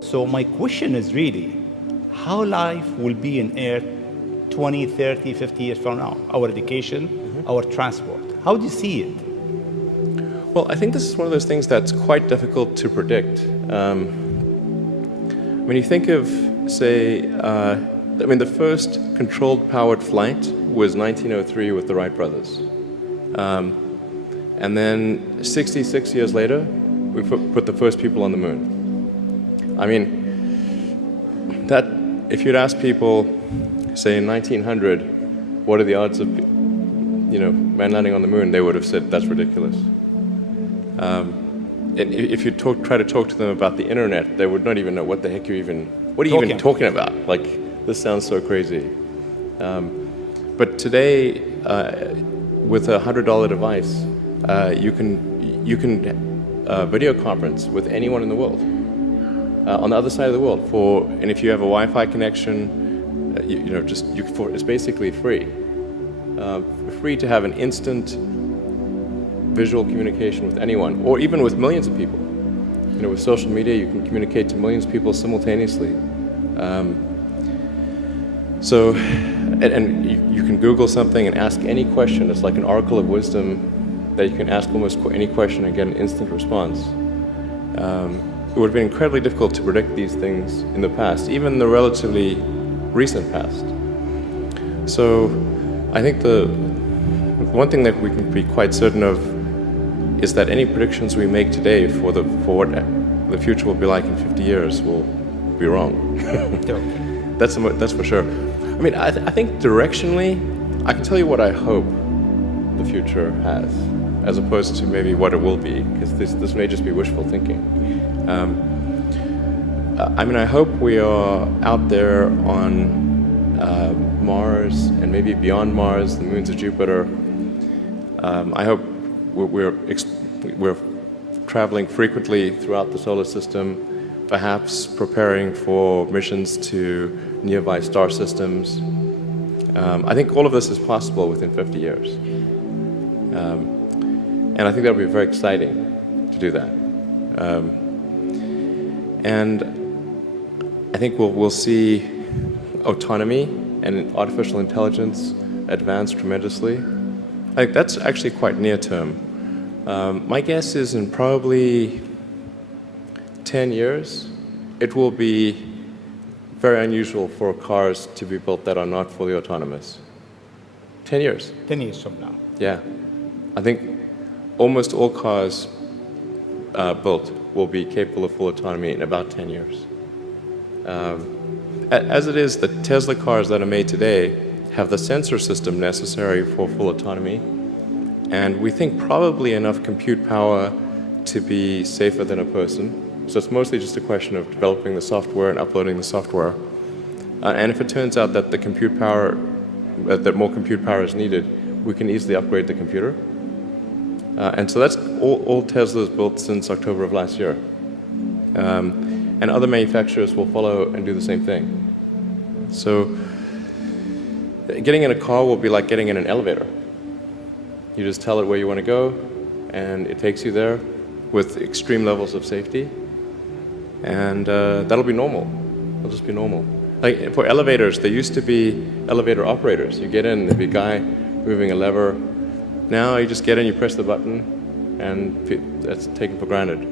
So my question is really, how life will be in Earth 20, 30, 50 years from now? Our education, our transport. How do you see it? Well, I think this is one of those things that's quite difficult to predict. When you think of, say, the first controlled powered flight was 1903 with the Wright brothers. And then 66 years later, we put the first people on the moon. I mean, that, if you'd ask people, say in 1900, what are the odds of, man landing on the moon, they would have said, that's ridiculous. If you try to talk to them about the internet, they would not even know what the heck what are you even talking about? Like, this sounds so crazy. But today, with a $100 device, you can video conference with anyone in the world, on the other side of the world. And if you have a Wi-Fi connection, it's basically free. Free to have an instant visual communication with anyone, or even with millions of people. With social media, you can communicate to millions of people simultaneously. And you can Google something and ask any question. It's like an oracle of wisdom that you can ask almost any question and get an instant response. It would have been incredibly difficult to predict these things in the past, even the relatively recent past. So I think the one thing that we can be quite certain of is that any predictions we make today for what the future will be like in 50 years will be wrong. That's for sure. I mean, I think directionally, I can tell you what I hope the future has, as opposed to maybe what it will be, because this may just be wishful thinking. I hope we are out there on Mars and maybe beyond Mars, the moons of Jupiter. I hope we're traveling frequently throughout the solar system, perhaps preparing for missions to nearby star systems. I think all of this is possible within 50 years. And I think that would be very exciting to do that. And I think we'll see autonomy and artificial intelligence advance tremendously. I think that's actually quite near term. My guess is in probably 10 years, it will be very unusual for cars to be built that are not fully autonomous. 10 years. 10 years from now. Yeah. I think almost all cars built will be capable of full autonomy in about 10 years. As it is, the Tesla cars that are made today have the sensor system necessary for full autonomy, and we think probably enough compute power to be safer than a person. So it's mostly just a question of developing the software and uploading the software. And if it turns out that that more compute power is needed, we can easily upgrade the computer. And so that's all Tesla's built since October of last year. And other manufacturers will follow and do the same thing. So getting in a car will be like getting in an elevator. You just tell it where you want to go, and it takes you there with extreme levels of safety. And that'll be normal. It'll just be normal. Like for elevators, there used to be elevator operators. You get in, there'd be a guy moving a lever. Now you just get in, you press the button, and that's taken for granted.